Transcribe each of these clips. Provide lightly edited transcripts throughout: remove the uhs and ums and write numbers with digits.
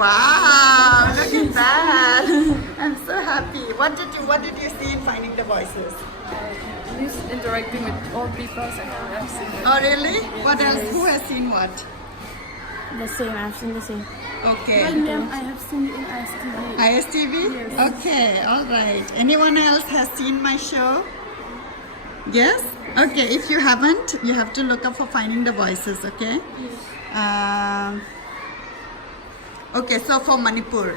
Wow, look at that. I'm so happy. What did you see in Finding the Voices? He's interacting with old people, so I've seen it. Oh, really? What else? Who has seen what? The same, I've seen the same. Okay. I have seen it in ISTV. ISTV? Yes. Okay, all right. Anyone else has seen my show? Yes? Okay, if you haven't, you have to look up for Finding the Voices, okay? Okay, so for Manipur,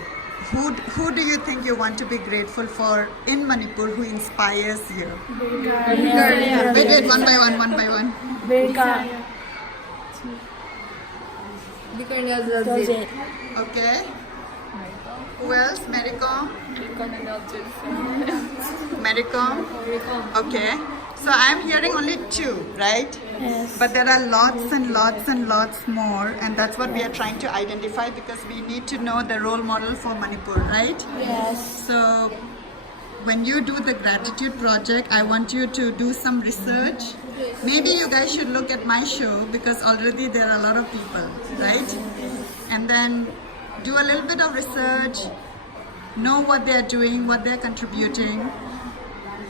who do you think you want to be grateful for in Manipur who inspires you? Wait, one by one. Okay. Who else? Maricom? Maricom? Okay. So I'm hearing only two, right? Yes. But there are lots and lots and lots more, and that's what we are trying to identify because we need to know the role model for Manipur, right? Yes. So when you do the gratitude project, I want you to do some research. Maybe you guys should look at my show because already there are a lot of people, right? And then do a little bit of research, know what they're doing, what they're contributing.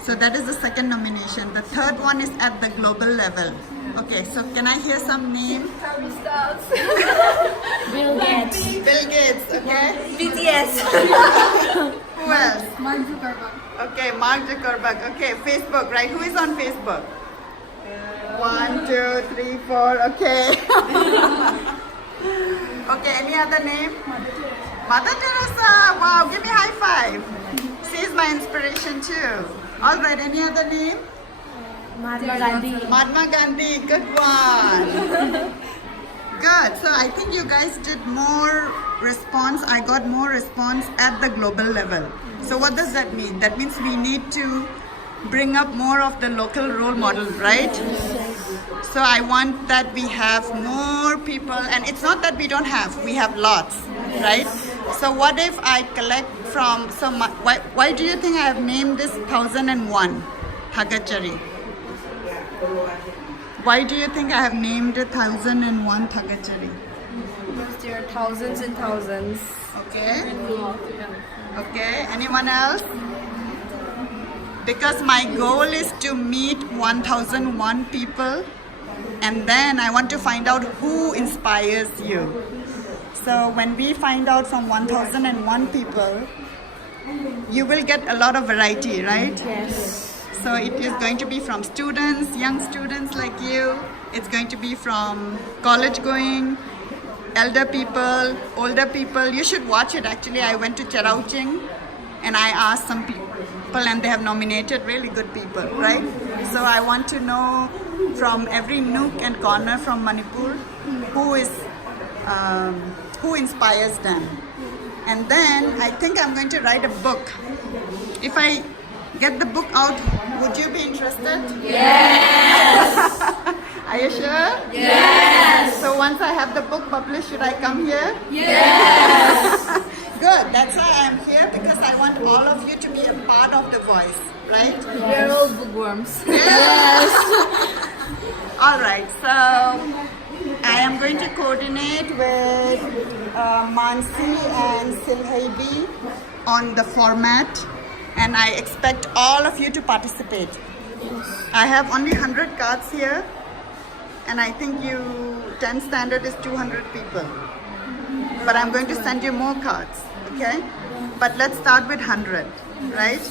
So that is the second nomination. The third one is at the global level. Okay, so can I hear some names? Bill Gates. Bill Gates, okay? BTS. Who else? Mark Zuckerberg. Okay, Mark Zuckerberg. Okay, Facebook, right? Who is on Facebook? 1, 2, 3, 4. Okay. Okay, any other name? Mother Teresa. Wow, give me a high five. She's my inspiration too. All right, any other name? Mahatma Gandhi. Mahatma Gandhi, good one. Good. So I think you guys did more response. I got more response at the global level. So what does that mean? That means we need to bring up more of the local role model, right? So I want that we have more people, and it's not that we don't have, we have lots, right? So what if I collect from, why do you think I have named this 1001 Thagachari? Why do you think I have named it 1001 Thagachari? Because there are thousands and thousands. Okay. Okay, anyone else? Because my goal is to meet 1001 people, and then I want to find out who inspires you. So when we find out from 1001 people, you will get a lot of variety, right? Yes. So it is going to be from students, young students like you. It's going to be from college going, elder people, older people. You should watch it. Actually, I went to Cherauching and I asked some people and they have nominated really good people, right? So I want to know from every nook and corner from Manipur who inspires them. And then I think I'm going to write a book. If I get the book out, would you be interested? Yes. Are you sure? Yes. So once I have the book published, should I come here? Yes. Good. That's why I'm here, because I want all of you to be a part of the voice, right? We're all bookworms. Yes. All right. So I am going to coordinate with Mansi and Silhaibi on the format, and I expect all of you to participate. I have only 100 cards here, and I think 10 standard is 200 people. But I'm going to send you more cards, okay? But let's start with 100, right?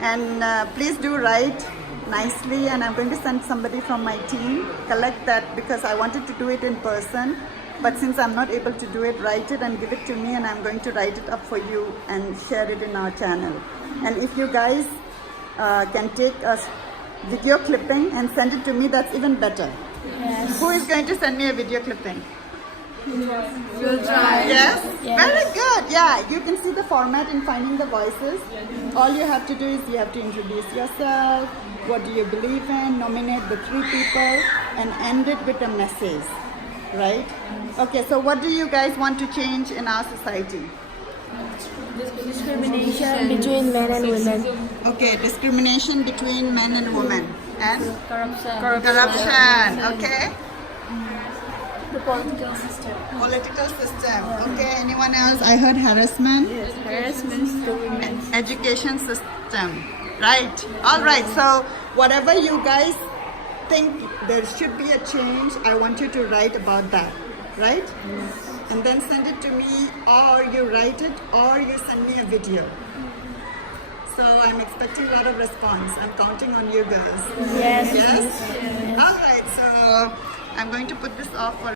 And please do write nicely, and I'm going to send somebody from my team, collect that, because I wanted to do it in person. But since I'm not able to do it, write it and give it to me, and I'm going to write it up for you and share it in our channel. And if you guys can take a video clipping and send it to me, that's even better. Yes. Who is going to send me a video clipping? We'll try. Yes? Yes. Very good. Yeah, you can see the format in Finding the Voices. All you have to do is you have to introduce yourself, what do you believe in, nominate the 3 people, and end it with a message, right? Okay, so what do you guys want to change in our society? Discrimination between men and women. Okay, discrimination between men and women. And Corruption. corruption. Okay. The political system. Political system. Okay, anyone else? I heard harassment. Yes, harassment to women. Education system. Right. All right. So whatever you guys think there should be a change, I want you to write about that. Right? Yes. And then send it to me, or you write it, or you send me a video. So I'm expecting a lot of response. I'm counting on you guys. Yes. Yes? All right. So I'm going to put this off for